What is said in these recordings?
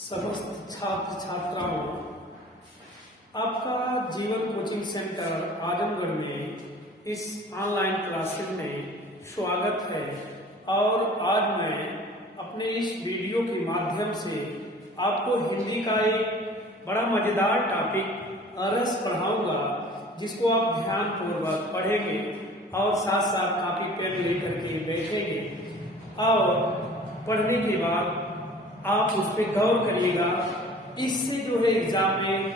समस्त छात्र छात्राओं, आपका जीवन कोचिंग सेंटर आजमगढ़ में इस ऑनलाइन क्लासेस में स्वागत है। और आज मैं अपने इस वीडियो के माध्यम से आपको हिंदी का एक बड़ा मजेदार टॉपिक रस पढ़ाऊंगा, जिसको आप ध्यान पूर्वक पढ़ेंगे और साथ साथ कॉपी पेन लेकर के बैठेंगे और पढ़ने के बाद आप उस पर गौर करिएगा। इससे जो है एग्जाम में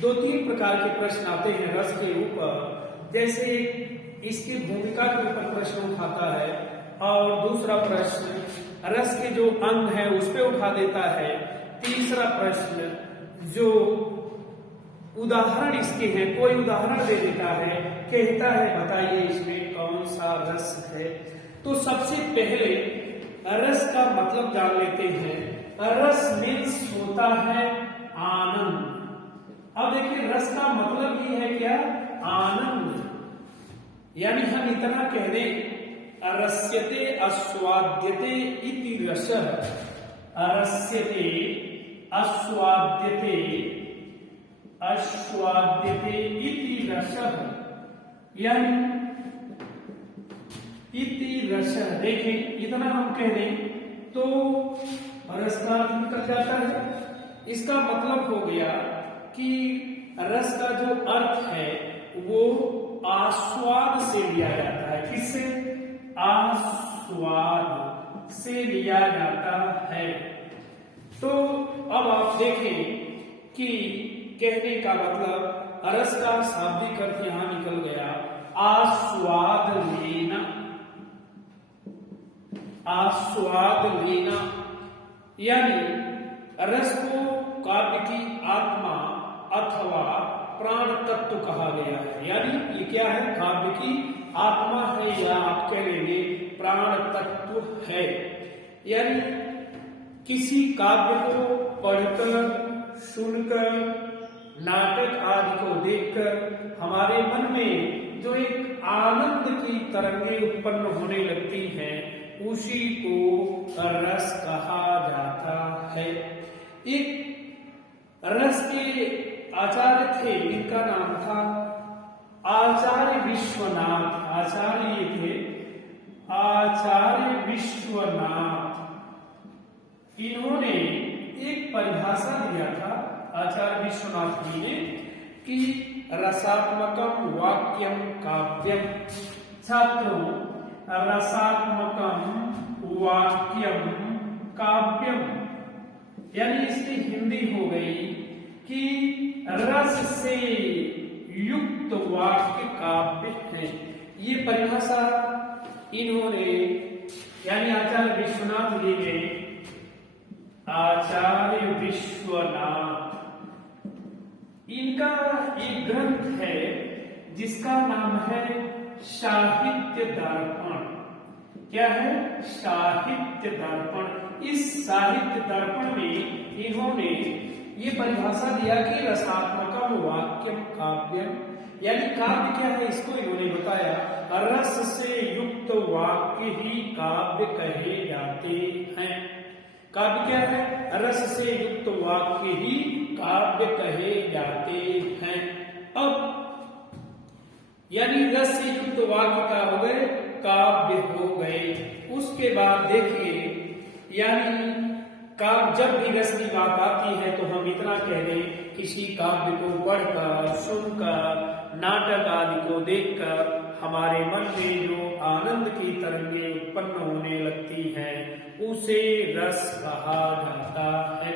2-3 प्रकार के प्रश्न आते हैं रस के ऊपर। जैसे इसकी भूमिका के ऊपर प्रश्न उठाता है और दूसरा प्रश्न रस के जो अंग है उस पर उठा देता है। तीसरा प्रश्न जो उदाहरण इसके हैं, कोई उदाहरण दे देता है, कहता है बताइए इसमें कौन सा रस है। तो सबसे पहले रस का मतलब जान लेते हैं। रस मीन्स होता है आनंद। अब देखिए रस का मतलब ही है क्या? आनंद। यानी हम इतना कह दें रस्यते आस्वाद्यते इति रसः। रस्यते आस्वाद्यते आस्वाद्यते इति रसः, यानी इति रसः। देखें इतना हम कह दें तो रस का अर्थ निकल जाता है। इसका मतलब हो गया कि रस का जो अर्थ है वो आस्वाद से लिया जाता है। किससे? आस्वाद से लिया जाता है। तो अब आप देखें कि कहने का मतलब रस का शाब्दिक अर्थ यहां निकल गया आस्वाद लेना। आस्वाद लेना यानी रस को काव्य की आत्मा अथवा प्राण तत्व कहा गया है। यानी ये क्या है? काव्य की आत्मा है या आप कह लेंगे प्राण तत्व है। यानी किसी काव्य को पढ़कर, सुनकर, नाटक आदि को देखकर हमारे मन में जो एक आनंद की तरंगें उत्पन्न होने लगती हैं, उसी को रस कहा जाता है। एक रस के आचार्य थे, इनका नाम था आचार्य विश्वनाथ। आचार्य थे आचार्य विश्वनाथ। इन्होंने एक परिभाषा दिया था आचार्य विश्वनाथ जी ने कि रसात्मकम वाक्यम काव्यम। छात्रों, रसात्मकम वाक्यम काव्यम, यानी इसकी हिंदी हो गई कि रस से युक्त वाक्य काव्य है। ये परिभाषा इन्होंने यानी आचार्य विश्वनाथ जी ने, आचार्य विश्वनाथ, इनका एक ग्रंथ है जिसका नाम है साहित्य दर्पण। क्या है? साहित्य दर्पण। इस साहित्य दर्पण में इन्होंने ये परिभाषा दिया कि रसात्मकम वाक्यम काव्यम, यानी काव्य क्या है इसको इन्होंने बताया। रस से युक्त वाक्य ही काव्य कहे जाते हैं। काव्य क्या है? रस से युक्त वाक्य ही काव्य कहे जाते हैं। अब यानी रस से युक्त वाक्य का हो गए काव्य हो गए। उसके बाद देखिए, यानी काव्य जब भी रस की बात आती है तो हम इतना कह दें किसी काव्य को पढ़कर, सुनकर, नाटक आदि को देखकर हमारे मन में जो आनंद की तरंगें उत्पन्न होने लगती हैं, उसे रस कहा जाता है।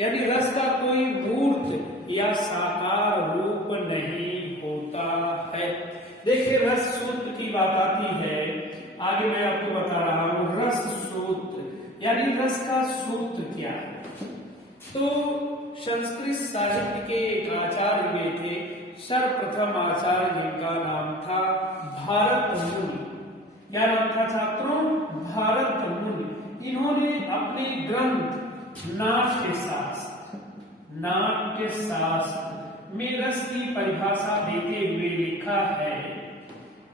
यानी रस का कोई मूर्त या साकार रूप नहीं होता है। देखिए रस सूत्र की बात आती है, आगे मैं आपको बता रहा हूं रस सूत्र, यानी रस का सूत्र क्या है। तो संस्कृत साहित्य के एक आचार्य हुए थे, सर्वप्रथम आचार्य जिनका नाम था भारत मुनि। क्या नाम था छात्रों? भारत मुनि। इन्होंने अपने ग्रंथ नाट्य शास्त्र में रस की परिभाषा देते हुए लिखा है।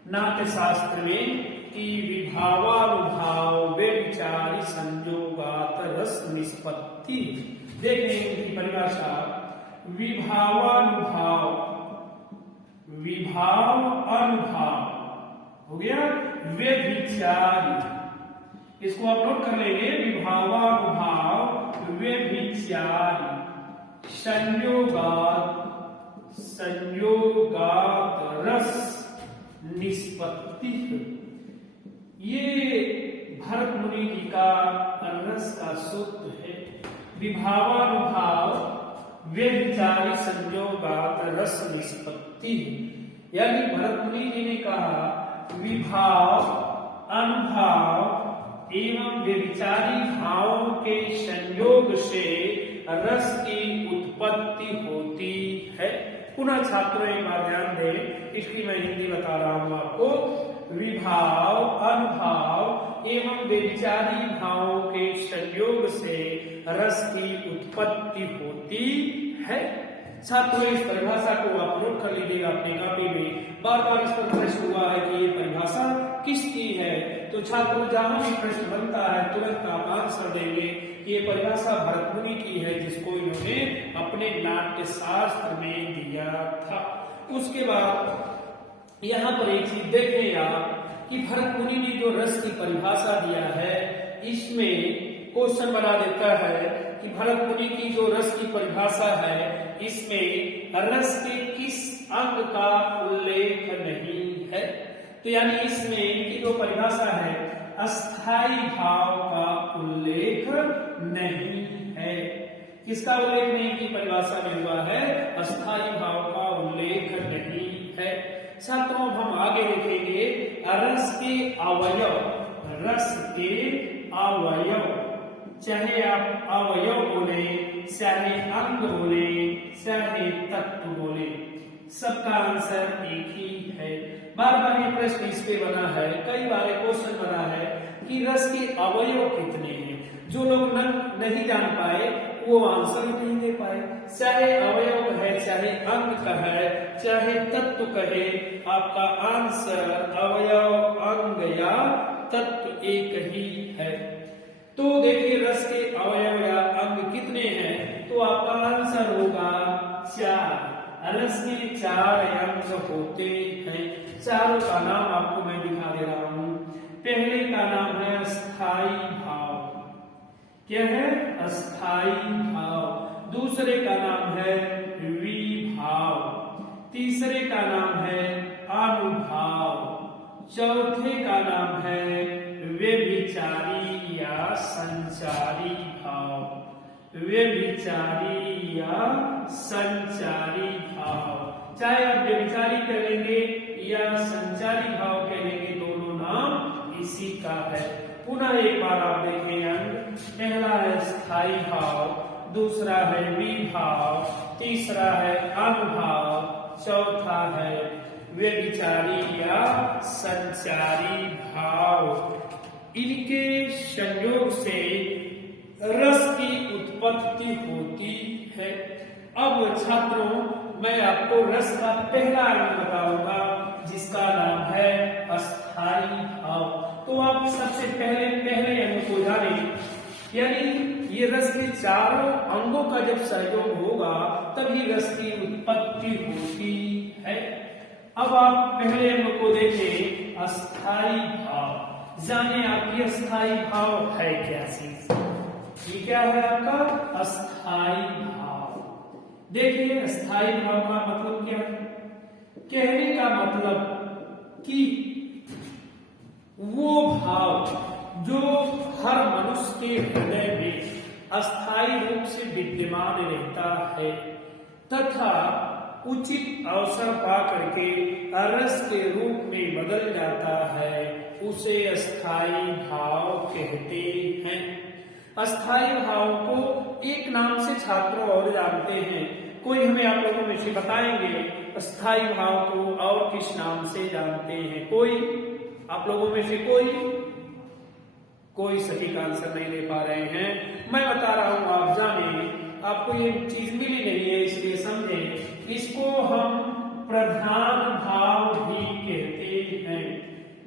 नाट्य शास्त्र में की विभावानुभाव व्यभिचारी संयोगात रस निष्पत्ति। देखें इनकी परिभाषा, विभावानुभाव, विभाव अनुभाव हो गया, व्यभिचारी, इसको आप नोट कर लेंगे, विभावानुभाव व्यभिचारी संयोगात, संयोगात रस निष्पत्ति। ये भरत मुनि जी का रस का सूत्र है। विभावानुभाव व्यभिचारी संयोगात रस निष्पत्ति, यानी भरत मुनि जी ने कहा विभाव, अनुभाव एवं व्यभिचारी भावों के संयोग से रस की उत्पत्ति होती है। पुनः छात्रों एक बार ध्यान दें, इसकी मैं हिंदी बता रहा हूं आपको। विभाव, अनुभाव एवं व्यभिचारी भावों के संयोग से रस की उत्पत्ति होती है। छात्रों इस परिभाषा को आप नोट कर लीजिएगा अपनी कॉपी में। बार बार इस पर प्रश्न हुआ है कि ये परिभाषा किसकी है, तो छात्रों जहां भी प्रश्न बनता है तुरंत आप आंसर देंगे कि ये परिभाषा भरत मुनि की है, जिसको इन्होंने अपने नाट्य शास्त्र में दिया था। उसके बाद यहाँ पर एक चीज देखें आप कि भरत मुनि ने जो रस की परिभाषा दिया है, इसमें क्वेश्चन बना देता है कि भरत मुनि की जो रस की परिभाषा है, इसमें रस के किस अंग का उल्लेख नहीं है। तो यानी इसमें इनकी जो परिभाषा है, अस्थाई भाव का उल्लेख नहीं है। किसका उल्लेख नहीं की परिभाषा में हुआ है? अस्थाई भाव का उल्लेख नहीं है। छात्रों हम आगे देखेंगे रस के अवयव, रस के अवयव, चाहे आप अवयव बोले, चाहे अंग बोले, चाहे तत्व बोले, सबका आंसर एक ही है। बार बार ये प्रश्न इस पे बना है, कई बार क्वेश्चन बना है कि रस के अवयव कितने हैं। जो लोग नहीं जान पाए वो आंसर नहीं दे पाए। चाहे अवयव है, चाहे अंग का है, चाहे तत्व कहे, आपका आंसर अवयव, अंग या तत्व एक ही है। तो देखिए रस के अवयव या अंग कितने हैं, तो आपका आंसर होगा 4। रस में 4 अंग होते हैं। चारों का नाम आपको मैं दिखा दे रहा हूं। पहले का नाम है अस्थाई भाव। क्या है? अस्थाई भाव। दूसरे का नाम है विभाव। तीसरे का नाम है अनुभाव। चौथे का नाम है व्यभिचारी या संचारी भाव। व्यभिचारी या संचारी भाव, चाहे आप व्यभिचारी कह लेंगे या संचारी भाव कह लेंगे, दोनों नाम इसी का है। पुनः एक बार आप देखें अंग, पहला है स्थायी भाव, दूसरा है विभाव, तीसरा है अनुभाव, चौथा है व्यभिचारी या संचारी भाव। इनके संयोग से रस की उत्पत्ति होती है। अब छात्रों मैं आपको रस का पहला अंग बताऊंगा, जिसका नाम है अस्थाई भाव। तो आप सबसे पहले अंग को जाने, यानी ये रस के चारों अंगों का जब सहयोग होगा तभी रस की उत्पत्ति होती है। अब आप पहले अंग को देखें, अस्थाई भाव। जाने आप ये अस्थाई भाव है क्या चीज? ये क्या है आपका? अस्थाई भाव। देखिए अस्थाई भाव का मतलब क्या है? कहने का मतलब कि वो भाव जो हर मनुष्य के हृदय में अस्थाई रूप से विद्यमान रहता है तथा उचित अवसर पा करके रस के रूप में बदल जाता है, उसे अस्थाई भाव कहते हैं। अस्थाई भाव को एक नाम से छात्र और जानते हैं। कोई हमें आप लोगों में से बताएंगे अस्थाई भाव को और किस नाम से जानते हैं? कोई आप लोगों में से कोई सटीक आंसर नहीं दे पा रहे हैं। मैं बता रहा हूं, आप जाने, आपको ये चीज मिली नहीं है इसलिए समझें। इसको हम प्रधान भाव भी कहते हैं।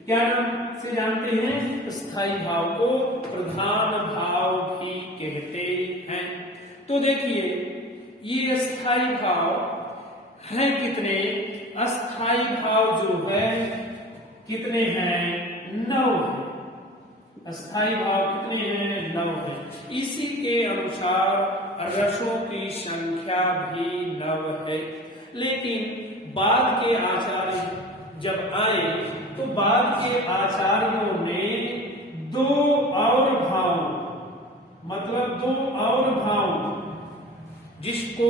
क्या नाम? से जानते हैं? स्थाई भाव को प्रधान भाव भी कहते हैं। तो देखिए ये स्थाई भाव हैं कितने? अस्थाई भाव जो है कितने हैं? 9 है। अस्थाई भाव कितने हैं? 9 है। इसी के अनुसार रसों की संख्या भी 9 है। लेकिन बाद के आचार्य जब आए तो बाद के आचार्यों ने 2 और भाव, मतलब 2 और भाव जिसको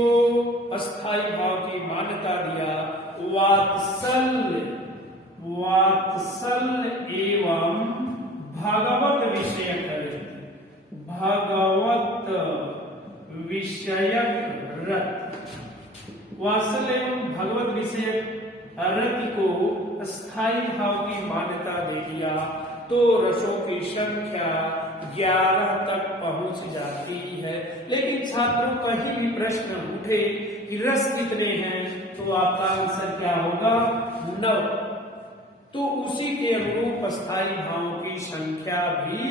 अस्थाई भाव की मान्यता दिया, वात्सल्य, वात्सल्य एवं भागवत विषयक, भागवत विषयक रत, वात्सल्य एवं भगवत विषयक रति को स्थाई भाव की मान्यता दे दिया तो रसों की संख्या 11 तक पहुंच जाती है। लेकिन छात्रों कहीं भी प्रश्न उठे कि रस कितने हैं तो आपका आंसर क्या होगा? 9। तो उसी के अनुरूप स्थाई भावों की संख्या भी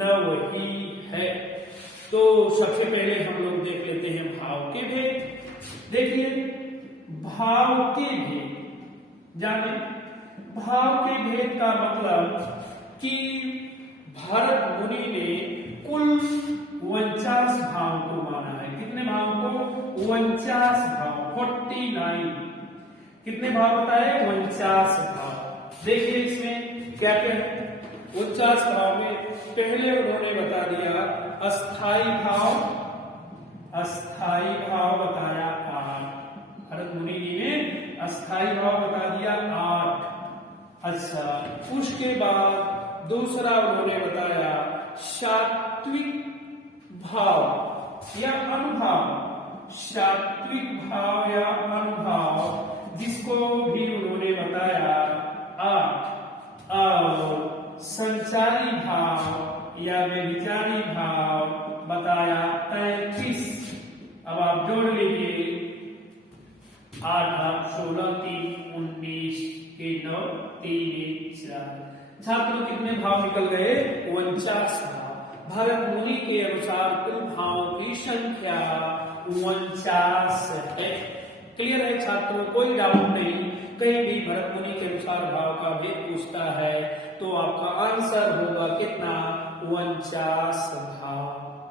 9 ही है। तो सबसे पहले हम लोग देख लेते हैं भाव के भेद। देखिए भाव के भेद जाने, भाव के भेद का मतलब कि भरत मुनि ने कुल 49 भाव को माना है। कितने भाव को? 49 भाव, 49। कितने भाव बताए? 49 भाव। देखिए इसमें क्या क्या है। 49 भाव में पहले उन्होंने बता दिया अस्थाई भाव, अस्थाई भाव बताया 8। भरत मुनि जी ने अस्थाई भाव बता दिया 8। अच्छा, उसके बाद दूसरा उन्होंने बताया सात्विक भाव या अनुभाव, सात्विक भाव या अनुभाव जिसको भी उन्होंने बताया 8। और संचारी भाव या व्यभिचारी भाव बताया 33। अब आप जोड़ लीजिए 8, 16, 3, 19 के 9, 3, 1, 4। छात्रों कितने भाव निकल गए? 49 भाव। भरत मुनि के अनुसार कुल भावों की संख्या 49 है। क्लियर है छात्रों? कोई डाउट नहीं। कहीं भी भरत मुनि के अनुसार भाव का भेद पूछता है तो आपका आंसर होगा कितना? 49 भाव।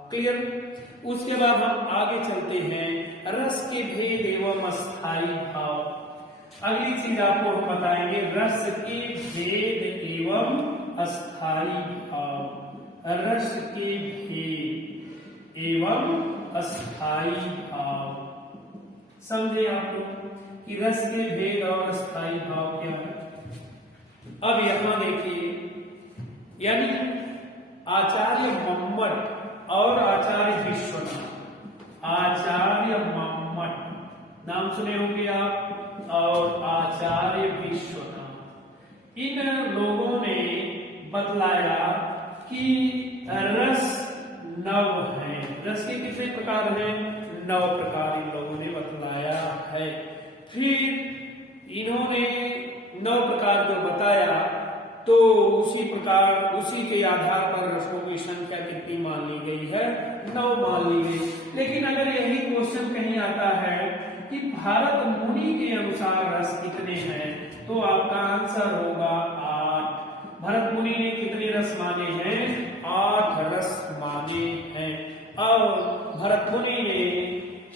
क्लियर? उसके बाद हम आगे चलते हैं रस के भेद एवं अस्थाई भाव। अगली चीज आपको हम बताएंगे रस के भेद एवं अस्थाई भाव। रस के भेद एवं अस्थाई भाव समझे आप लोग कि रस के भेद और अस्थाई भाव क्या है। अब यहां देखिए, यानी आचार्य मम्मट और आचार्य विश्वनाथ, आचार्य मम्मट नाम सुने होंगे आप, और आचार्य विश्वनाथ, इन लोगों ने बतलाया कि रस 9 है। रस के कितने प्रकार हैं? 9 प्रकार इन लोगों ने बतलाया है। फिर इन्होंने 9 प्रकार जो बताया तो उसी प्रकार उसी के आधार पर रसों की संख्या कितनी मान ली गई है? 9 मान ली गई। लेकिन अगर यही क्वेश्चन कहीं आता है कि भारत मुनि के अनुसार रस कितने हैं तो आपका आंसर होगा 8। भरत मुनि ने कितने रस माने हैं? 8 रस माने हैं। और भरत मुनि ने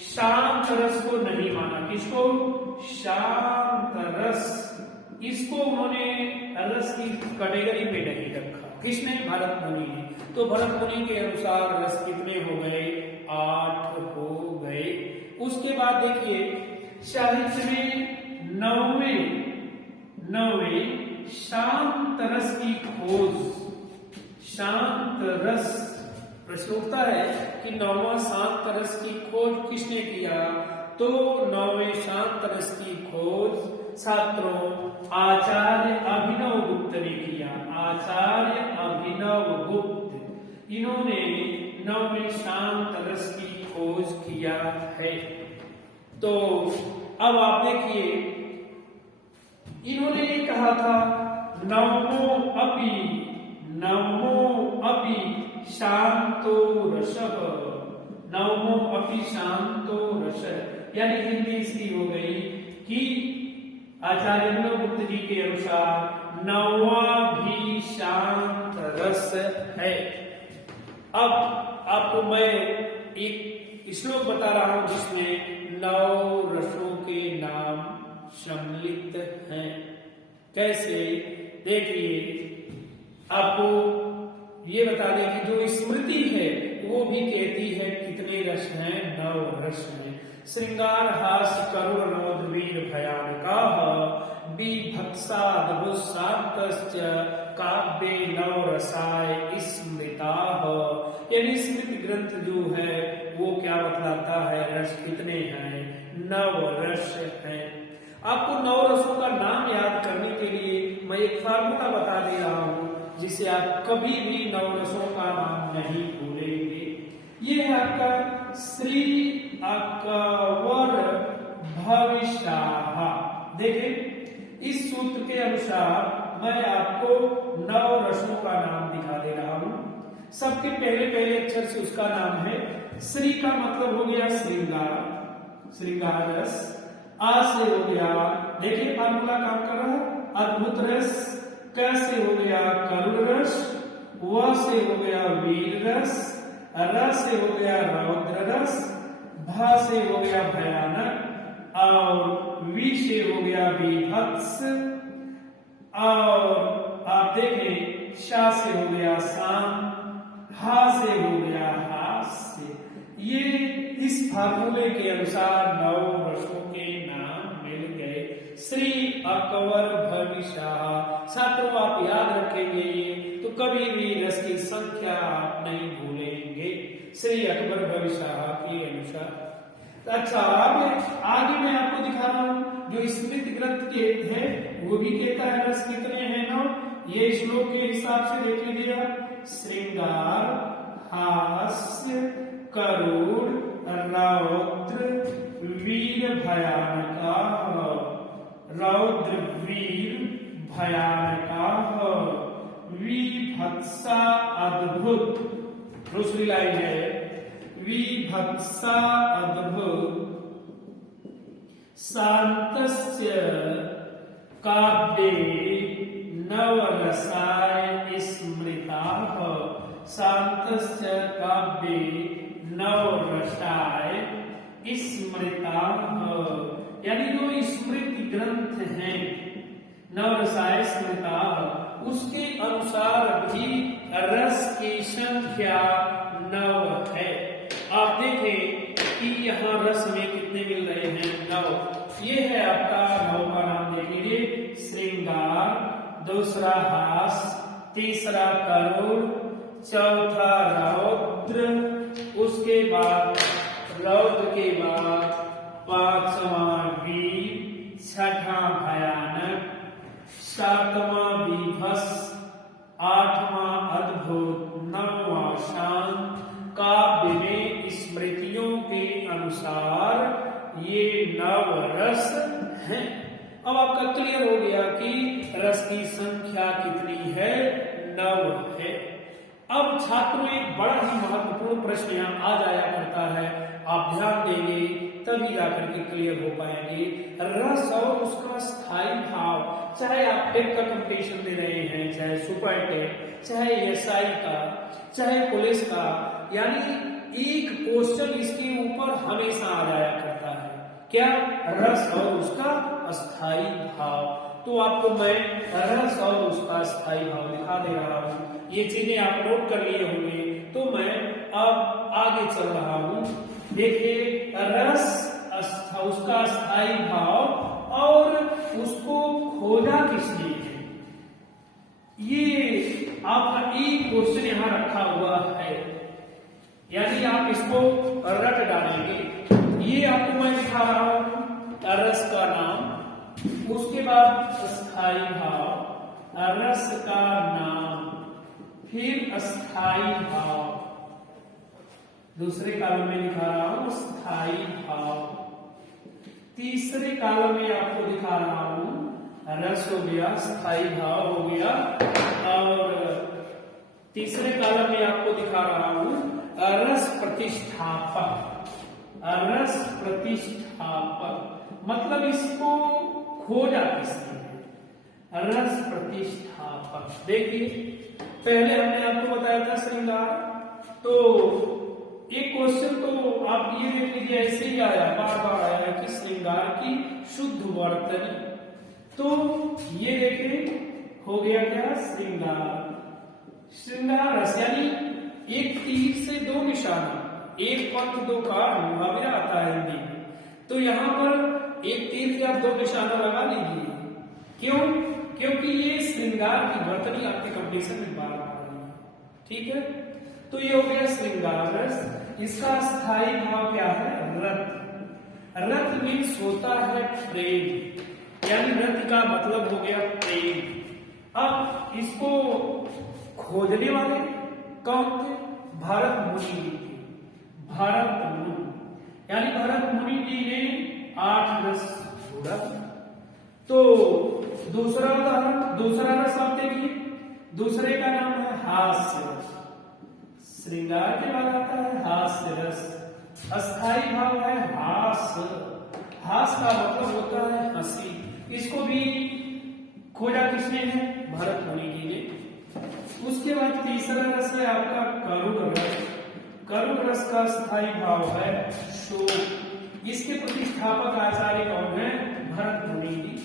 शांत रस को नहीं माना। किसको? शांत रस, इसको उन्होंने रस की कैटेगरी में नहीं रखा। किसने? भरत मुनि ने। तो भरत मुनि के अनुसार रस कितने हो गए? 8 हो गए। उसके बाद देखिए साहित्य में 9वें शांत रस की खोज। शांत रस, प्रश्न उठता है कि 9वां शांत रस की खोज किसने किया? तो 9वें शांत रस की खोज छात्रों आचार्य अभिनव गुप्त ने किया। आचार्य अभिनव गुप्त, इन्होंने 9वें शांत रस की खोज किया है। तो अब आप देखिए, इन्होंने कहा था नवमो अपि शांतो रसः, नवमो अपि शांतो रसः, यानी हिंदी इसकी हो गई कि आचार्य गुप्त जी के अनुसार नौवा भी शांत रस है। अब आपको मैं एक श्लोक बता रहा हूं जिसमें 9 रसों के नाम सम्मिलित हैं। कैसे? देखिए, आपको ये बता दें कि जो स्मृति है वो भी कहती है कितने रस हैं, 9 रस हैं। श्रृंगार हास करुण रौद्र वीर भयानकाः बीभत्साद्भुत शांतश्च काव्ये 9 रसाय स्मृताः। यानी स्मृति ग्रंथ जो है वो क्या बतलाता है, रस कितने हैं, 9 रस हैं। आपको 9 रसों का नाम याद करने के लिए मैं एक फार्मूला बता दे रहा हूं जिसे आप कभी भी 9 रसों का नाम नहीं भूलेंगे। ये है आपका श्री अकवर भविष्याः। देखिए, इस सूत्र के अनुसार मैं आपको 9 रसों का नाम दिखा दे रहा हूं। सबके पहले अक्षर से उसका नाम है। श्री का मतलब हो गया श्रृंगार, श्रृंगार रस। आ से हो गया, देखिए फार्मूला काम कर रहा है, अद्भुत रस। क से हो गया करुण रस। व से हो गया वीर रस। र से हो गया रौद्र रस। भ से हो गया भयानक। और वी से हो गया बीभत्स। और आप देखें शा से हो गया शांत। हा से हो गया हास्य। ये इस फार्मूले के अनुसार 9 रसों के नाम मिल गए। श्री अकबर भविष्याः। छात्रों, आप याद रखेंगे ये तो कभी भी रस की संख्या आप नहीं भूलेंगे, श्री अकबर भविष्याः के अनुसार। अच्छा, आगे मैं आपको दिखा रहा हूं जो स्मृति ग्रंथ के है वो भी कहता है रस कितने हैं 9। ये श्लोक के हिसाब से देख लीजिए आप। श्रृंगार हास्य करुण रौद्र वीर भयानकाः। रौद्र वीर भयानकाः विभत्सा अद्भुत। दूसरी लाइन है विभत्सा अद्भुत शांतस्य काव्ये 9 रसाय स्मृताः। शांतस्य काव्ये 9 रसाय स्मृताः। यानी जो स्मृति ग्रंथ हैं 9 रसाय स्मृताः उसके अनुसार भी रस की संख्या 9 है। आप देखें कि यहाँ रस में कितने मिल रहे हैं, 9। ये है आपका 9 का नाम देख लीजिए। श्रृंगार, दूसरा हास, तीसरा करुण, चौथा रौद्र, उसके बाद रौद्र के बाद 5वां वीर, 6वां भयानक, 7वां बीभत्स, 8वां अद्भुत, 9वां शांत। काव्य में स्मृतियों के अनुसार ये 9 रस हैं। अब आपका क्लियर हो गया कि रस की संख्या कितनी है, 9 है। अब छात्रों, एक बड़ा ही महत्वपूर्ण प्रश्न यहाँ आ जाया करता है, आप ध्यान देंगे तभी जाकर के क्लियर हो पाएंगे। रस और उसका स्थायी भाव, चाहे आप टेट का कंपटीशन दे रहे हैं, चाहे सुपर टेट, चाहे एसआई का, चाहे पुलिस का, यानी एक क्वेश्चन इसके ऊपर हमेशा आ जाया करता है, क्या? रस और उसका अस्थाई भाव। तो आपको मैं रस और उसका स्थायी भाव दिखा दे रहा हूं। ये चीजें आप नोट कर लिए होंगे, तो मैं अब आगे चल रहा हूं। देखिए, रस उसका स्थायी भाव और उसको खोजा किसने है, ये आपका एक क्वेश्चन यहां रखा हुआ है, यानी आप इसको रट डालेंगे। ये आपको मैं दिखा रहा हूं रस का नाम, उसके बाद स्थायी भाव, रस का नाम, फिर स्थायी भाव, दूसरे कॉलम में दिखा रहा हूं स्थायी भाव, तीसरे कॉलम में आपको दिखा रहा हूं रस हो गया, स्थाई भाव हो गया, और तीसरे कॉलम में आपको दिखा रहा हूं रस प्रतिष्ठापक। रस प्रतिष्ठापक मतलब इसको खोजा किसने है, रस प्रतिष्ठापक। देखिए पहले हमने आपको बताया था श्रृंगार, तो एक क्वेश्चन तो आप ये देख लीजिए ऐसे ही आया, बार बार आया है कि श्रृंगार की शुद्ध वर्तनी। तो ये देखिए हो गया क्या, श्रृंगार। श्रृंगार रस यानी एक तीर से दो निशाना, एक पंथ दो काट मुहावरा आता है हिंदी में। तो यहाँ पर एक तीर से आप दो निशाना लगा लीजिए। क्यों? क्योंकि ये श्रृंगार की वर्तनी आपके कंपटीशन में बार बार आ रही है। ठीक है, तो ये हो गया श्रृंगार रस। इसका स्थायी भाव क्या है, रत। रत मीन्स होता है प्रेम, यानी रत का मतलब हो गया प्रेम। अब इसको खोजने वाले कौन थे, भरत मुनि जी थे। भरत मुनि यानी भरत मुनि जी ने 8 रस ढूंढा। तो दूसरा उदाहरण, दूसरा रस आप देखिए, दूसरे का नाम है हास्य रस। श्रृंगार के बाद आता है हास्य रस। अस्थाई भाव है हास्य। हास का मतलब होता है हंसी। इसको भी खोजा किसने है, भरत मुनि जी ने। उसके बाद तीसरा रस है आपका करुण रस। करुण रस का स्थायी भाव है शोक। इसके प्रतिष्ठापक आचार्य कौन है, भरत मुनि जी।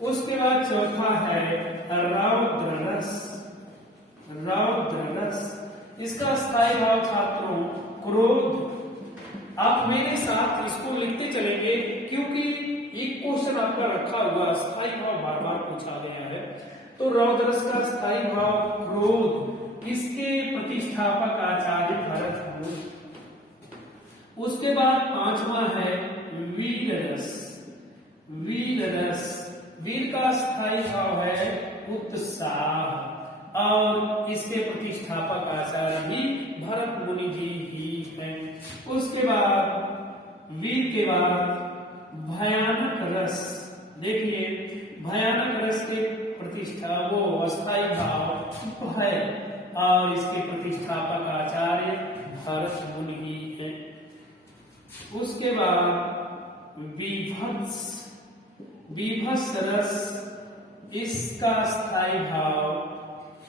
उसके बाद चौथा है रौद्र रस। रौद्र रस इसका स्थायी भाव छात्रों क्रोध। आप मेरे साथ इसको लिखते चलेंगे क्योंकि एक क्वेश्चन आपका रखा हुआ, स्थायी भाव बार बार पूछा गया है। तो रौद्र रस का स्थायी भाव क्रोध, इसके प्रतिष्ठापक आचार्य भरत मुनि। उसके बाद पांचवा है वीर रस। वीर रस, वीर का स्थायी भाव है उत्साह, और इसके प्रतिष्ठापक आचार्य भी भरत मुनि जी ही हैं। उसके बाद वीर के बाद भयानक रस। देखिए भयानक रस के प्रतिष्ठा वो अस्थायी भाव है, और इसके प्रतिष्ठापक आचार्य भरत मुनि ही हैं। उसके बाद विभत्स। विभत्स रस, इसका स्थायी भाव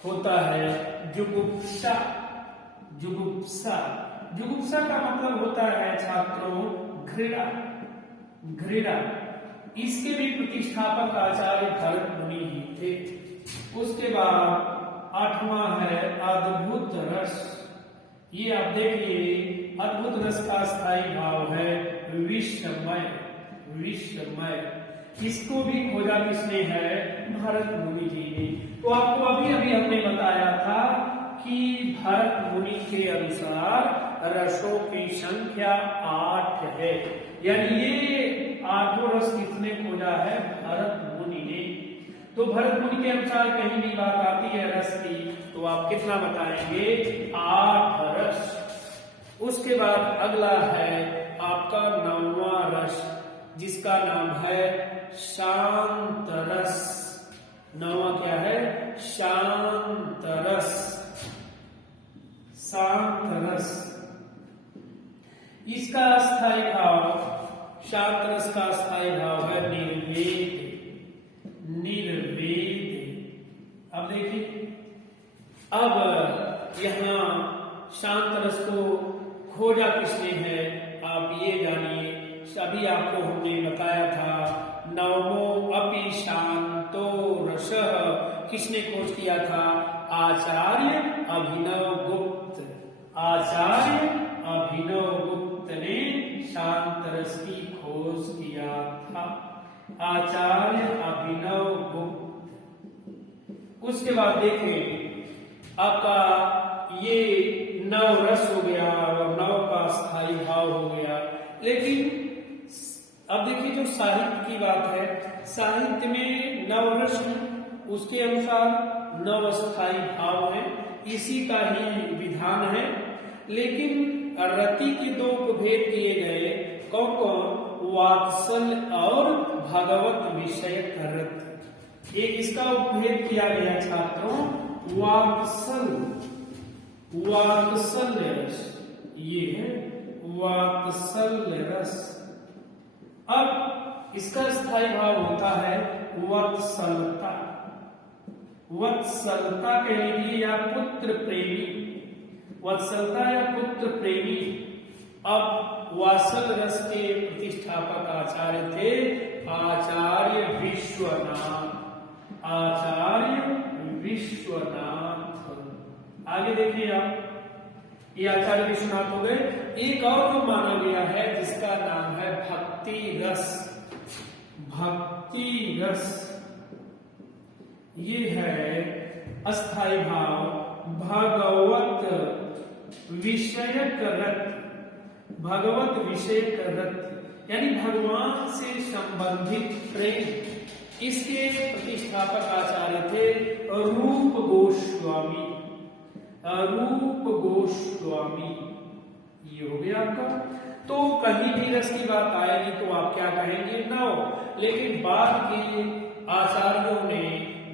होता है जुगुप्सा। जुगुप्सा, जुगुप्सा का मतलब होता है छात्रों घृणा। घृणा, इसके भी प्रतिष्ठापक आचार्य भरत मुनि ही थे। उसके बाद आठवां है अद्भुत रस। ये आप देखिए अद्भुत रस का स्थायी भाव है विस्मय। विस्मय, इसको भी खोजा किसने है, भरत मुनि जी ने। तो आपको अभी अभी हमने बताया था कि भरत मुनि के अनुसार रसों की संख्या 8 है, यानी ये 8 रस किसने खोजा है, भरत मुनि ने। तो भरत मुनि के अनुसार कहीं भी बात आती है रस की, तो आप कितना बताएंगे, 8 रस। उसके बाद अगला है आपका 9वां रस, जिसका नाम है शांत रस। 9वां क्या है, शांत रस। शांत रस, इसका स्थायी भाव, शांत रस का स्थायी भाव है निर्वेद। निर्वेद, अब देखिए, अब यहां शांत रस को खोजा किसने है, आप ये जानिए। अभी आपको हमने बताया था नवमो अपि शांतो रसः, किसने खोज किया था, आचार्य अभिनव गुप्त। आचार्य अभिनव गुप्त ने शांत रस की खोज किया था, आचार्य अभिनव गुप्त। उसके बाद देखें आपका ये 9 रस हो गया और 9 का स्थायी भाव हो गया। लेकिन अब देखिए जो साहित्य की बात है, साहित्य में 9 रस, उसके अनुसार 9 स्थायी भाव है, इसी का ही विधान है। लेकिन रति के 2 भेद किए गए, कौन कौन, वात्सल्य और भगवत विषय रथ। एक इसका उपभेद किया गया छात्रों, वात्सल्य रस, ये है वात्सल्य रस। अब इसका स्थायी भाव होता है वत्सलता। वत्सलता कहेंगे या पुत्र प्रेमी, वत्सलता या पुत्र प्रेमी। अब वात्सल रस के प्रतिष्ठापक आचार्य थे आचार्य विश्वनाथ, आचार्य विश्वनाथ। आगे देखिए आप, ये आचार्य विश्वनाथ हो गए। एक और जो माना गया है जिसका नाम है भक्ति रस, भक्ति रस। ये है अस्थाई भाव भगवत विषयक रत, भगवत विषयक रत यानी भगवान से संबंधित प्रेम। इसके प्रतिष्ठापक आचार्य थे रूप गोस्वामी, रूप गोस्वामी। ये हो गया आपका। तो कहीं भी रस की बात आएगी तो आप क्या कहेंगे, नौ। लेकिन बाद के आचार्यों ने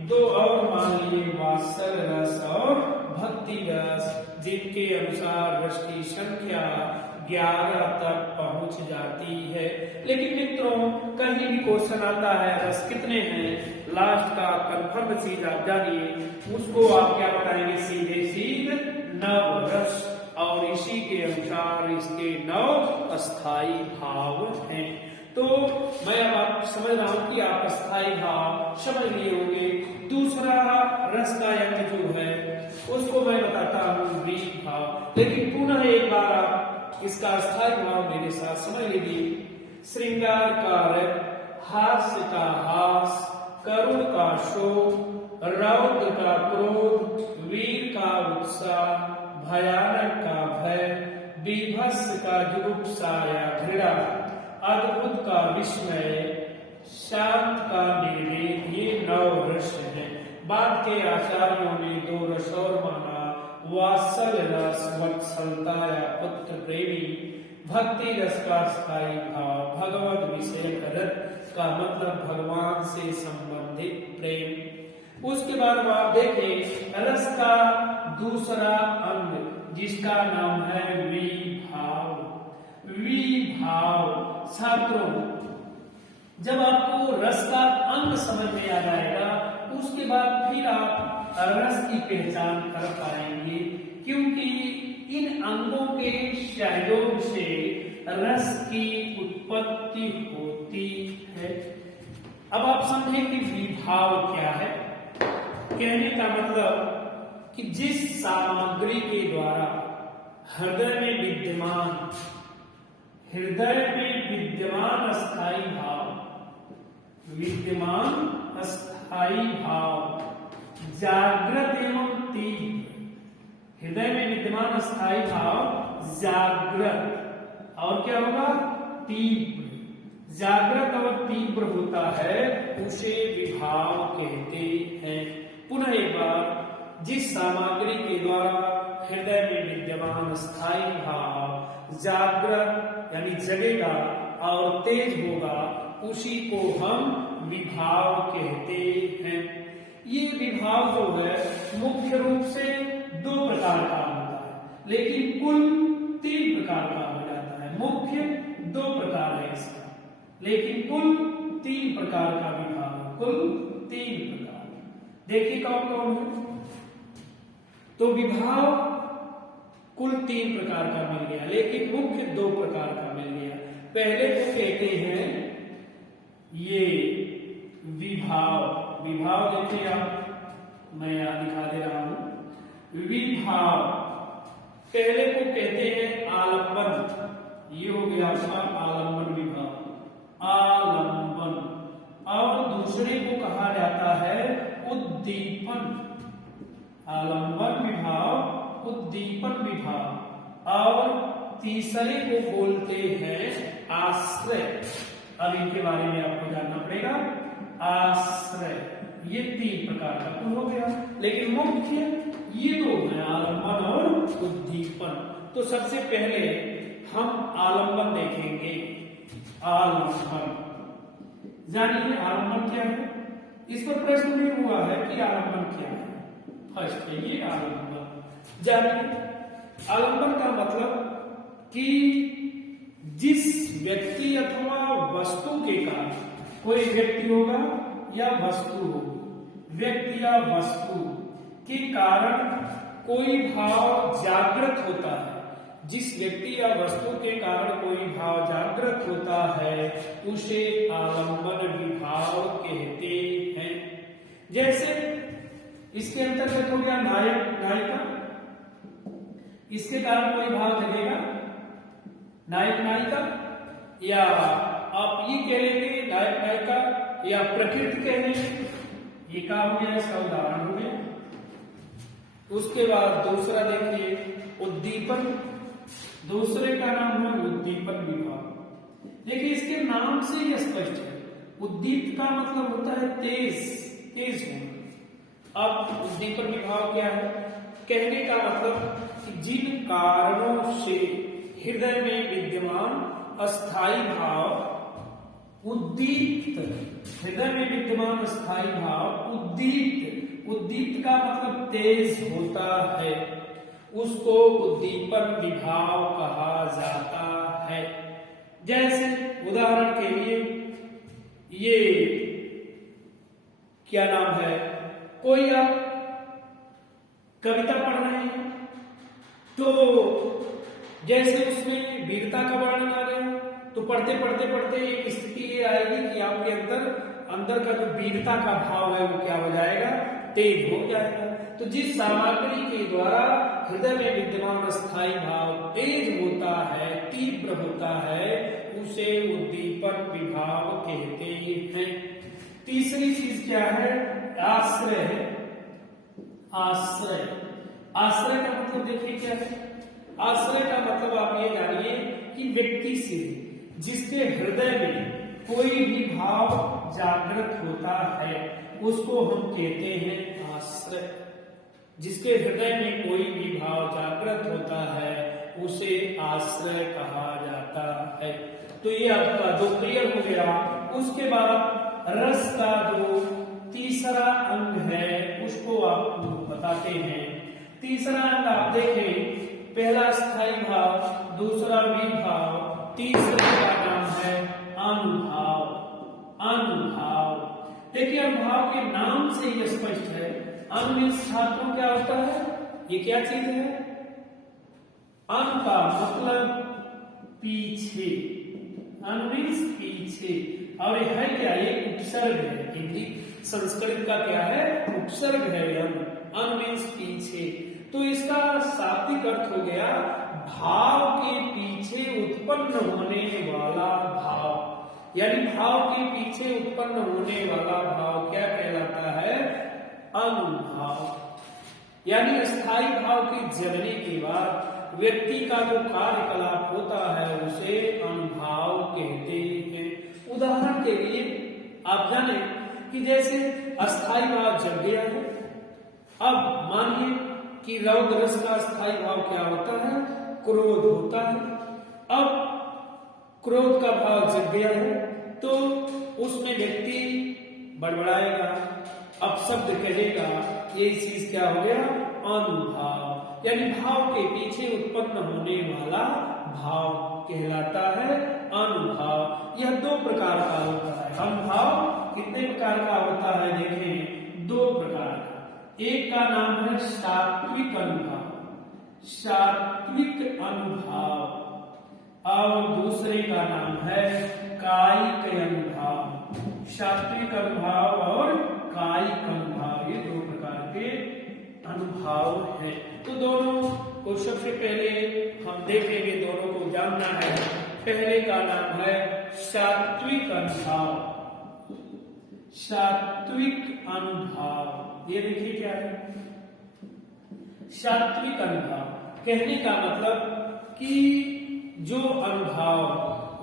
दो और मान लिए, वात्सल रस और भक्ति रस, जिनके अनुसार रस की संख्या 11 तक पहुंच जाती है। लेकिन मित्रों कहीं भी क्वेश्चन आता है रस कितने हैं, लास्ट का कंफर्म चीज आप जानिए, उसको आप क्या बताएंगे, सीधे सीधे 9 रस। और इसी के अनुसार इसके 9 अस्थाई भाव हैं। तो मैं अब आप समझ रहा हूं कि आप अस्थाई भाव समझ लिए होंगे। दूसरा रस का यंग जो है उसको मैं बताता हूं वीक भाव। लेकिन पुनः एक बार आप इसका अस्थाई भाव मेरे साथ समझ लीजिए। श्रृंगार का रस, हास्य का हास, करुण का शोक, रौद्र का क्रोध, वीर का उत्साह, भयानक का भय, बीभत्स का जुगुप्सा या घृणा, अद्भुत का विस्मय, शांत का निर्वेद। ये 9 रस हैं। बाद के आचार्यों ने 2 रस और माना, वात्सल रस वत्सलता या पुत्र प्रेमी, भक्ति रस का स्थायी भाव, भगवत विषय रस का मतलब भगवान से संबंधित प्रेम। उसके बाद आप देखें रस का दूसरा अंग जिसका नाम है विभाव। विभाव छात्रों जब आपको रस का अंग समझ में आ जाएगा उसके बाद फिर आप रस की पहचान कर पाएंगे, क्योंकि इन अंगों के सहयोग से रस की उत्पत्ति होती है। अब आप समझें कि विभाव क्या है। कहने का मतलब कि जिस सामग्री के द्वारा हृदय में विद्यमान अस्थाई भाव, विद्यमान अस्थाई भाव जागृत एवं तीव्र, हृदय में विद्यमान अस्थाई भाव जागृत और क्या होगा, तीव्र। जागृत और तीव्र होता है उसे विभाव कहते हैं। पुनः एक बार, जिस सामग्री के द्वारा हृदय में विद्यमान स्थायी भाव जागृत यानी जगेगा और तेज होगा उसी को हम विभाव कहते हैं। ये विभाव जो है मुख्य रूप से 2 प्रकार का होता है, लेकिन कुल 3 प्रकार का हो जाता है। मुख्य 2 प्रकार है इसका, लेकिन कुल 3 प्रकार का विभाव, कुल 3 प्रकार। देखिए कौन कौन है। तो विभाव कुल 3 प्रकार का मिल गया, लेकिन मुख्य 2 प्रकार का मिल गया। पहले को कहते हैं ये विभाव। विभाव देखिए आप, मैं यहां दिखा दे रहा हूं। विभाव पहले को कहते हैं आलंबन। ये हो गया आपका आलंबन विभाव, आलंबन। और दूसरे को कहा जाता है उद्दीपन। आलंबन विभाव, उद्दीपन विभाव। और तीसरे को बोलते हैं आश्रय। अब इनके बारे में आपको जानना पड़ेगा। आश्रय, ये 3 प्रकार का कुल हो गया, लेकिन मुख्य ये 2 है, आलंबन और उद्दीपन। तो सबसे पहले हम आलंबन देखेंगे। आलंबन। जानिए आलंबन क्या है। इस पर प्रश्न भी हुआ है कि आलंबन क्या है। फर्स्ट है ये आलंबन। जानिए आलंबन का मतलब कि जिस व्यक्ति अथवा वस्तु के कारण, कोई व्यक्ति होगा या वस्तु होगी, व्यक्ति या वस्तु के कारण कोई भाव जागृत होता है, जिस व्यक्ति या वस्तु के कारण कोई भाव जागृत होता है उसे आलंबन विभाव कहते हैं। जैसे इसके अंतर्गत हो गया नायक नायिका, इसके कारण कोई भाव जगेगा, नायक नायिका, या आप ये कह लेंगे नायक नायिका या प्रकृति कह लेंगे, ये क्या हो गया, इसका उदाहरण हो गया। उसके बाद दूसरा देखिए उद्दीपन, दूसरे का नाम है उद्दीपन विभाव। देखिए इसके नाम से ही स्पष्ट है, उद्दीप का मतलब होता है तेज, तेज होना। अब उद्दीपन विभाव क्या है, कहने का मतलब कि जिन कारणों से हृदय में विद्यमान अस्थाई भाव उद्दीप्त, हृदय में विद्यमान अस्थाई भाव उद्दीप्त, उद्दीप्त का मतलब तेज होता है, उसको उद्दीपन विभाव कहा जाता है। जैसे उदाहरण के लिए ये क्या नाम है, कोई आप कविता पढ़ रहे हैं तो जैसे उसमें वीरता का वर्णन आ गया तो पढ़ते पढ़ते पढ़ते एक स्थिति ये आएगी कि आपके अंदर का जो वीरता का भाव है वो क्या हो जाएगा, तेज हो जाएगा। तो जिस सामग्री के द्वारा हृदय में विद्यमान स्थायी भाव तेज होता है, तीव्र होता है, उसे उद्दीपन विभाव कहते हैं। तीसरी चीज क्या है, आश्रय। आश्रय, आश्रय का मतलब देखिए क्या है, आश्रय का मतलब आप ये जानिए कि व्यक्ति से जिसके हृदय में कोई भी भाव जागृत होता है उसको हम कहते हैं आश्रय। जिसके हृदय में कोई भी भाव जागृत होता है उसे आश्रय कहा जाता है। तो ये आपका दो क्लियर हो गया। उसके बाद रस का जो तीसरा अंग है उसको आपको बताते हैं। तीसरा अंग आप देखें, पहला स्थायी भाव, दूसरा विभाव, तीसरे का नाम है अनुभाव। अनुभाव देखिए अनुभाव के नाम से ही स्पष्ट है। अनु छात्रों क्या होता है, ये क्या चीज है, अनु का मतलब पीछे, अनु पीछे, और ये है क्या, ये उपसर्ग है। हिंदी संस्कृत का क्या है, उपसर्ग है। अनु मीन्स पीछे, तो इसका शाब्दिक अर्थ हो गया भाव के पीछे उत्पन्न होने वाला भाव। यानी भाव के पीछे उत्पन्न होने वाला भाव क्या कहलाता है, अनुभाव। यानी स्थायी भाव के जगने के बाद व्यक्ति का जो कार्यकलाप होता है उसे अनुभाव कहते हैं। उदाहरण के लिए आप जाने कि जैसे अस्थायी भाव जग गया है, अब मानिए कि रौद्र रस का स्थायी भाव क्या होता है, क्रोध होता है। अब क्रोध का भाव जग गया है तो उसमें व्यक्ति बड़बड़ाएगा, अपशब्द कहेगा, ये चीज क्या हो गया, अनुभाव। यानी भाव के पीछे उत्पन्न होने वाला भाव कहलाता है अनुभाव। यह दो प्रकार का होता है। अनुभाव कितने प्रकार का होता है, देखें दो प्रकार का। एक का नाम है सात्विक अनुभाव, सात्विक अनुभाव, और दूसरे का नाम है कायिक अनुभाव। सात्विक अनुभाव और कायिक अनुभाव, ये दो प्रकार के अनुभाव है। तो दोनों को सबसे पहले हम देखेंगे, दोनों को जानना है। पहले का नाम है सात्विक अनुभाव। सात्विक अनुभाव, ये देखिए क्या है, सात्विक अनुभाव कहने का मतलब कि जो अनुभाव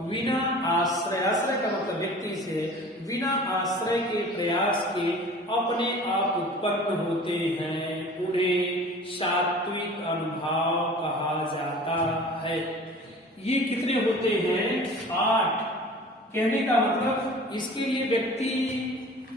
बिना आश्रय, आश्रय का मतलब व्यक्ति से बिना आश्रय के प्रयास के अपने आप उत्पन्न होते हैं, उन्हें सात्विक अनुभाव कहा जाता है। ये कितने होते हैं, 8। कहने का मतलब इसके लिए व्यक्ति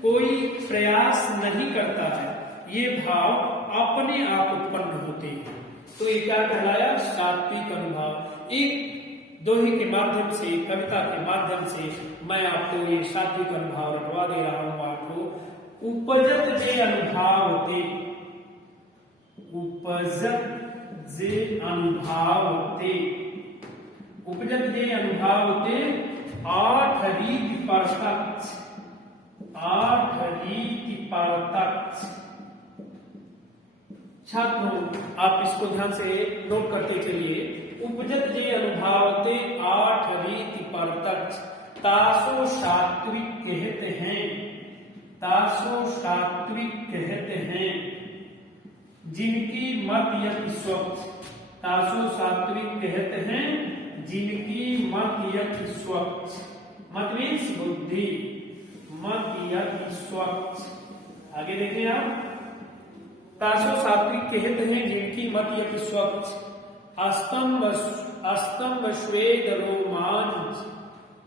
कोई प्रयास नहीं करता है, ये भाव अपने आप उत्पन्न होते हैं। तो ये क्या कहलाया? सात्विक अनुभाव। एक दोहे के माध्यम से, कविता के माध्यम से मैं आपको ये सात्विक अनुभाव रटवा दे रहा हूं। आपको उपजत जे अनुभाव ते, उपजत जे अनुभाव ते, उपजत जे अनुभाव ते, आठ रीति परतक्ष, आठ रीति परतक्ष। छात्रों आप इसको ध्यान से नोट करते चलिए। उपजत जे अनुभावते आठ रीति परतक्ष, तासो सात्विक कहते हैं, तासो सात्विक कहते हैं, जिनकी मत यति स्वच्छ, तासो सात्विक कहते हैं, जिनकी मत यति स्वच्छ, मत मीन्स बुद्धि, मत यति स्वच्छ। आगे देखें आप, तासो सात्विक कहते हैं, जिनकी मत यति स्वच्छ, अस्तंभ अस्तंभ श्वेत रोमांच,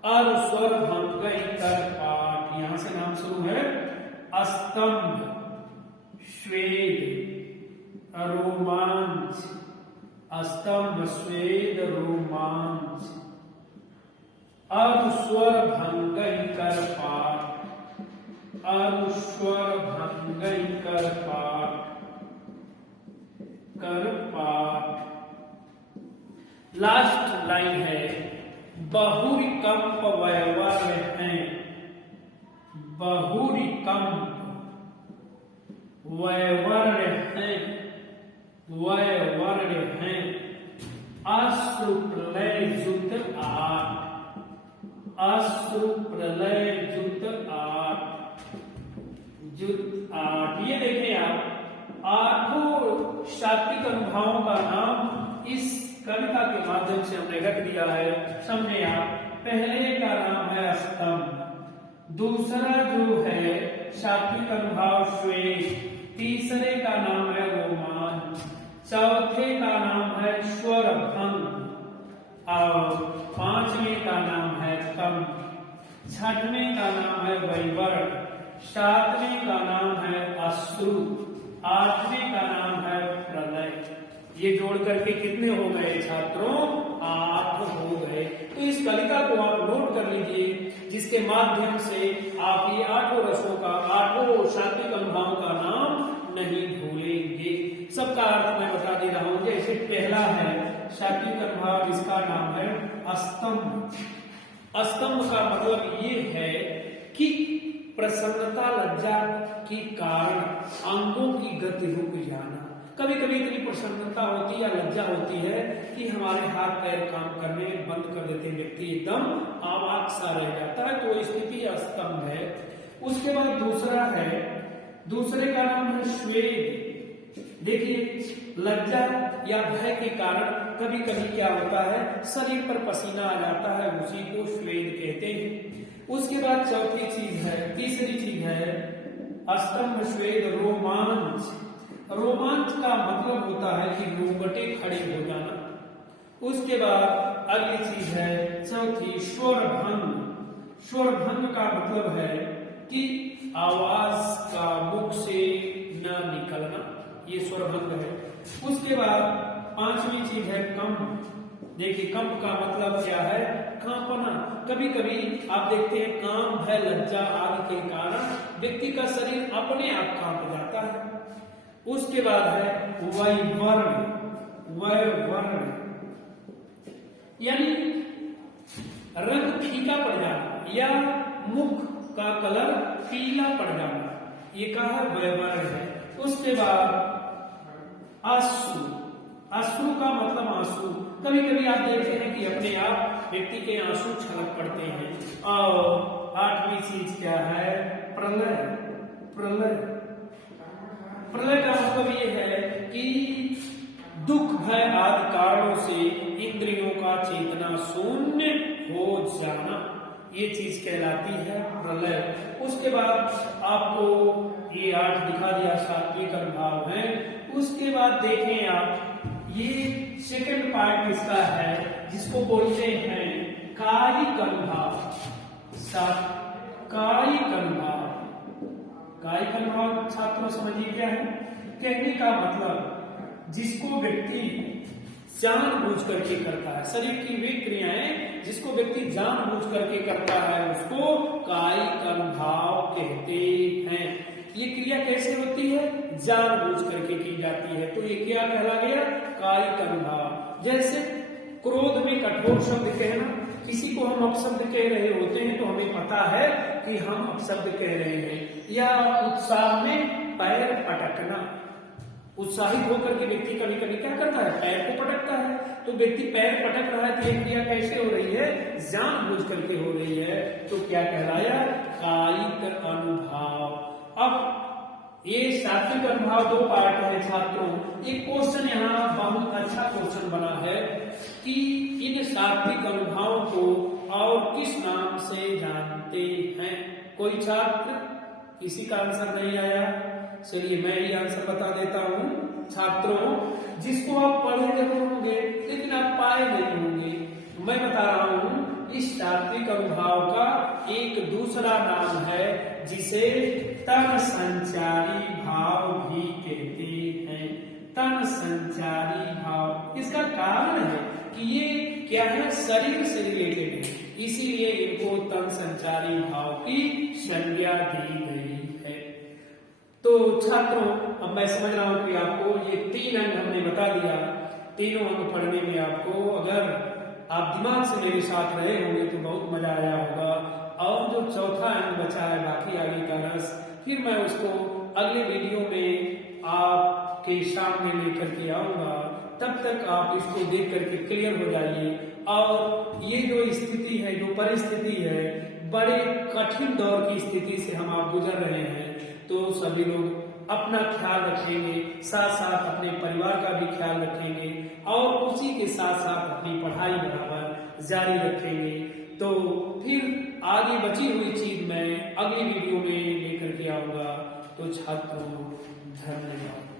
अर स्वर भंग कर पाठ। यहां से नाम शुरू है, अस्तंभ श्वेत रोमांच, अस्तंभ श्वेत रोमांच, अर स्वर भंग कर पाठ, अर स्वर भंग कर पाठ, कर पाठ। लास्ट लाइन है, बहुरिकंप वयवर हैं, बहुरिकंप वयवर हैं, वयवर हैं, अश्रु प्रलय जुत आठ, अश्रु प्रलय जुत आठ, जुत आठ। ये देखें आप, आठों सात्विक अनुभावों का नाम इस कविता के माध्यम से हमने रख दिया है। समझे आप, पहले का नाम है अस्तंभ, दूसरा जो है सात्विक अनुभाव श्वेत, तीसरे का नाम है रोमांच, चौथे का नाम है स्वर भंग, और पांचवें का नाम है कम, छठवें का नाम है वैवर्ण, सातवें का नाम है अश्रु, आठवें का नाम है प्रलय। ये जोड़ करके कितने हो गए छात्रों? 8 हो गए। तो इस कविता को आप नोट कर लीजिए, जिसके माध्यम से आप ये 8 रसों का, 8 सात्विक अनुभावों का नाम नहीं भूलेंगे। सबका अर्थ मैं बता दे रहा हूं। जैसे पहला है सात्विक अनुभाव, जिसका नाम है अस्तंभ। अस्तंभ का मतलब ये है कि प्रसन्नता लज्जा के कारण अंगों की गति रुक जाना। कभी कभी इतनी प्रसन्नता होती है या लज्जा होती है कि हमारे हाथ पैर काम करने बंद कर देते हैं, व्यक्ति एकदम आवाज सा रह जाता है, तो स्थिति अस्तंभ है। उसके बाद दूसरा है, दूसरे का नाम है श्वेत। देखिए लज्जा या भय के कारण कभी कभी क्या होता है, शरीर पर पसीना आ जाता है, उसी को श्वेत कहते हैं। उसके बाद चौथी चीज है, तीसरी चीज है अस्तंभ श्वेत रोमांच। रोमांच का मतलब होता है कि रोंगटे खड़े हो जाना। उसके बाद अगली चीज है चौथी स्वर भंग। स्वर भंग का मतलब है कि आवाज का मुख से न निकलना, ये स्वर भंग है। उसके बाद पांचवी चीज है कंप। देखिए कंप का मतलब क्या है? कांपना। कभी कभी आप देखते हैं काम, भय, लज्जा आदि के कारण व्यक्ति का शरीर अपने आप कांप जाता है। उसके बाद है वैवर्ण। वैवर्ण यानी रंग फीका पड़ जाना या मुख का कलर पीला पड़ जाना, ये कहा है वैवर्ण है। उसके बाद अश्रु। अश्रु का मतलब आंसू। कभी कभी आप देखते हैं कि अपने आप व्यक्ति के आंसू छलक पड़ते हैं। और आठवीं चीज क्या है? प्रलय। प्रलय, प्रलय का मतलब ये है कि दुख, भय आदि कारणों से इंद्रियों का चेतना शून्य हो जाना, ये चीज कहलाती है प्रलय। उसके बाद आपको ये 8 दिखा दिया, सात्विक अनुभाव है। उसके बाद देखें आप, ये सेकंड पार्ट इसका है जिसको बोलते हैं कायिक अनुभाव। कायिक अनुभाव। कायिक अनुभाव छात्रों समझिए क्या है। कहने का मतलब जिसको व्यक्ति जानबूझ करके करता है, शरीर की वे क्रियाएं जिसको व्यक्ति जानबूझ करके करता है उसको कायिक अनुभाव कहते हैं। ये क्रिया कैसे होती है? जानबूझ करके की जाती है, तो ये क्या कहला गया? कायिक अनुभाव। जैसे क्रोध में कठोर शब्द कहना, किसी को हम अपशब्द कह रहे होते हैं तो हमें पता है कि हम अपशब्द कह रहे हैं। या उत्साह में पैर पटकना, उत्साहित होकर के व्यक्ति कभी कभी क्या करता है? पैर को पटकता है। तो व्यक्ति पैर पटक रहा है तो ये क्रिया कैसे हो रही है? जानबूझ करके हो रही है, तो क्या कहलाया? कायिक अनुभाव। अब ये सात्विक अनुभाव दो पार्ट है छात्रों। एक क्वेश्चन यहाँ बहुत अच्छा क्वेश्चन बना है कि इन सात्विक अनुभावों को और किस नाम से जानते हैं? कोई छात्र किसी का आंसर नहीं आया? चलिए मैं ही आंसर बता देता हूँ छात्रों, जिसको आप पढ़े जरूर होंगे लेकिन आप पाए नहीं होंगे। मैं बता रहा हूँ, इस सात्विक अनुभाव का एक दूसरा नाम है जिसे तन संचारी भाव भी कहते हैं। तन संचारी भाव, इसका कारण है कि ये क्या है? शरीर से रिलेटेड है, इसीलिए इनको तन संचारी भाव की संज्ञा दी गई है। तो छात्रों अब मैं समझ रहा हूं कि आपको ये 3 अंग हमने बता दिया। तीनों अंग पढ़ने में आपको अगर आप दिमाग से मेरे साथ रहे होंगे तो बहुत मजा आया होगा। और जो चौथा अंग बचा है बाकी आगे का रस, फिर मैं उसको अगले वीडियो में आपके सामने लेकर के आऊंगा। तब तक आप इसको देख करके क्लियर हो जाइए। और ये जो स्थिति है, जो परिस्थिति है, बड़े कठिन दौर की स्थिति से हम आप गुजर रहे हैं, तो सभी लोग अपना ख्याल रखेंगे, साथ साथ अपने परिवार का भी ख्याल रखेंगे और उसी के साथ साथ अपनी पढ़ाई बराबर जारी रखेंगे। तो फिर आगे बची हुई चीज मैं अगली वीडियो में लेकर के आऊंगा। तो छात्रों धन्यवाद।